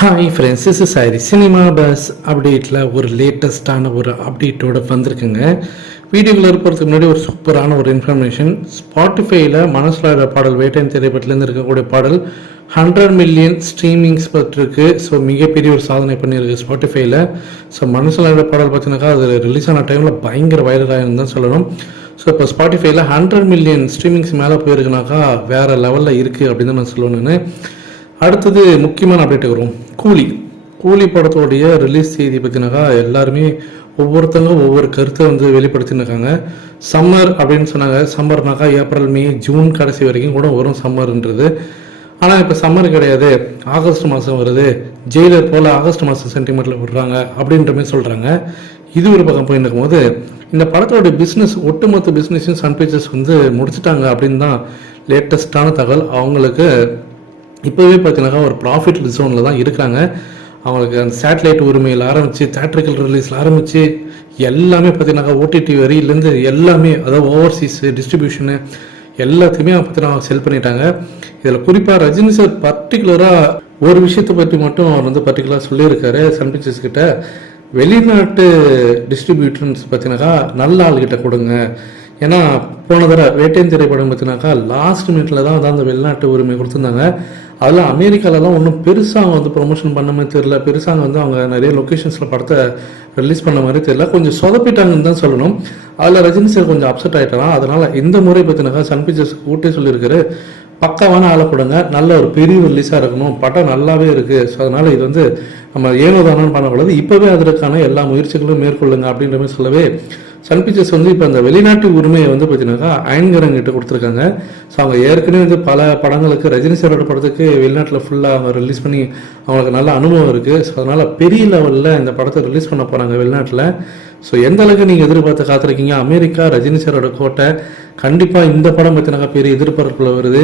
Hi friends, this is sorry cinema bus அப்டேட்டில் ஒரு லேட்டஸ்டான ஒரு அப்டேட்டோடு வந்திருக்குங்க. வீடியோவில் இருக்கிறதுக்கு முன்னாடி ஒரு சூப்பரான ஒரு இன்ஃபர்மேஷன். ஸ்பாட்டிஃபைல மனசுல பாடல் வேட்டையின் திரைப்படத்துலேருந்து இருக்கக்கூடிய பாடல் 100 மில்லியன் ஸ்ட்ரீமிங்ஸ் பற்றிருக்கு. ஸோ மிகப்பெரிய ஒரு சாதனை பண்ணியிருக்கு ஸ்பாட்டிஃபைல. ஸோ மனசுல பாடல் பார்த்தீங்கன்னாக்கா அது ரிலீஸ் ஆன டைமில் பயங்கர வைரலாக இருந்தால் சொல்லணும். ஸோ இப்போ ஸ்பாட்டிஃபைல 100 மில்லியன் ஸ்ட்ரீமிங்ஸ் மேலே போயிருக்குனாக்கா வேறு லெவலில் இருக்குது அப்படின்னு தான் நான் சொல்லுவேன். அடுத்தது முக்கியமான அப்டேட் வரும். கூலி படத்தோடைய ரிலீஸ் செய்தி பற்றினாக்கா எல்லாருமே ஒவ்வொருத்தங்க ஒவ்வொரு கருத்தை வெளிப்படுத்தினாங்க. சம்மர் அப்படின்னு சொன்னாங்க. சம்மர்னாக்கா ஏப்ரல் மே ஜூன் கடைசி வரைக்கும் கூட வரும் சம்மர்ன்றது. ஆனால் இப்போ சம்மர் கிடையாது, ஆகஸ்ட் மாதம் வருது, ஜெயிலர் போல் ஆகஸ்ட் மாதம் சென்டிமெண்ட்டில் விடுறாங்க அப்படின்ற மாதிரி சொல்கிறாங்க. இது ஒரு பக்கம் போயிட்டு இருக்கும்போது இந்த படத்தோடைய பிஸ்னஸ் ஒட்டுமொத்த பிஸ்னஸையும் சன் பிக்சர்ஸ் முடிச்சுட்டாங்க அப்படின்னு தான் லேட்டஸ்டான தகவல். அவங்களுக்கு இப்போவே பார்த்தீங்கன்னாக்கா ஒரு ப்ராஃபிட் ஜோனில் தான் இருக்காங்க. அவங்களுக்கு அந்த சேட்டலைட் உரிமையில் ஆரம்பித்து தேட்ரிக்கல் ரிலீஸில் ஆரம்பித்து எல்லாமே பார்த்தீங்கன்னாக்கா ஓடிடி வரியிலேருந்து எல்லாமே, அதாவது ஓவர்சீஸ் டிஸ்ட்ரிபியூஷனு எல்லாத்தையுமே பார்த்தீங்கன்னா செல் பண்ணிட்டாங்க. இதில் குறிப்பாக ரஜினி சார் பர்டிகுலராக ஒரு விஷயத்தை பற்றி மட்டும் அவர் பர்டிகுலராக சொல்லியிருக்காரு சன் பிக்சர்ஸ் கிட்ட. வெளிநாட்டு டிஸ்ட்ரிபியூட்டர்ஸ் பார்த்தீங்கன்னாக்கா நல்ல ஆள்கிட்ட கொடுங்க. ஏன்னா போன தடவை வேட்டையின் திரைப்படம் பார்த்தீங்கன்னாக்கா லாஸ்ட் மினிட்ல தான் அந்த வெளிநாட்டு உரிமை கொடுத்துருந்தாங்க. அதெல்லாம் அமெரிக்காலலாம் ஒன்றும் பெருசாக ப்ரொமோஷன் பண்ண மாதிரி தெரியல, பெருசாக அவங்க நிறைய லொக்கேஷன்ஸில் படத்தை ரிலீஸ் பண்ண மாதிரி தெரியல, கொஞ்சம் சொதப்பிட்டாங்கன்னு தான் சொல்லணும். அதில் ரஜினி சார் கொஞ்சம் அப்செட் ஆகிட்டலாம். அதனால் இந்த முறை பார்த்தீங்கன்னாக்கா சன் பிக்சர்ஸ் கூட்டே சொல்லியிருக்காரு, பக்காவான ஆளை கொடுங்க, நல்ல ஒரு பெரிய ரிலீஸாக இருக்கணும், படம் நல்லாவே இருக்குது. ஸோ அதனால் இது நம்ம ஏனோ தானோன்னு பண்ணக்கூடாது, இப்போவே அதற்கான எல்லா முயற்சிகளும் மேற்கொள்ளுங்க அப்படின்ற மாதிரி சொல்லவே சன் பிக்சர்ஸ் இப்போ அந்த வெளிநாட்டு உரிமையை பார்த்தீங்கன்னாக்கா அயன்கரன் கிட்ட கொடுத்துருக்காங்க. ஸோ அவங்க ஏற்கனவே பல படங்களுக்கு ரஜினி சாரோட படத்துக்கு வெளிநாட்டில் ஃபுல்லாக அவங்க ரிலீஸ் பண்ணி அவங்களுக்கு நல்ல அனுபவம் இருக்குது. ஸோ அதனால் பெரிய லெவலில் இந்த படத்தை ரிலீஸ் பண்ண போகிறாங்க வெளிநாட்டில். ஸோ எந்த அளவுக்கு நீங்கள் எதிர்பார்த்து காத்திருக்கீங்க? அமெரிக்கா ரஜினி சாரோட கோட்டை. கண்டிப்பாக இந்த படம் பார்த்தீங்கன்னாக்கா பெரிய எதிர்பார்ப்பில் வருது.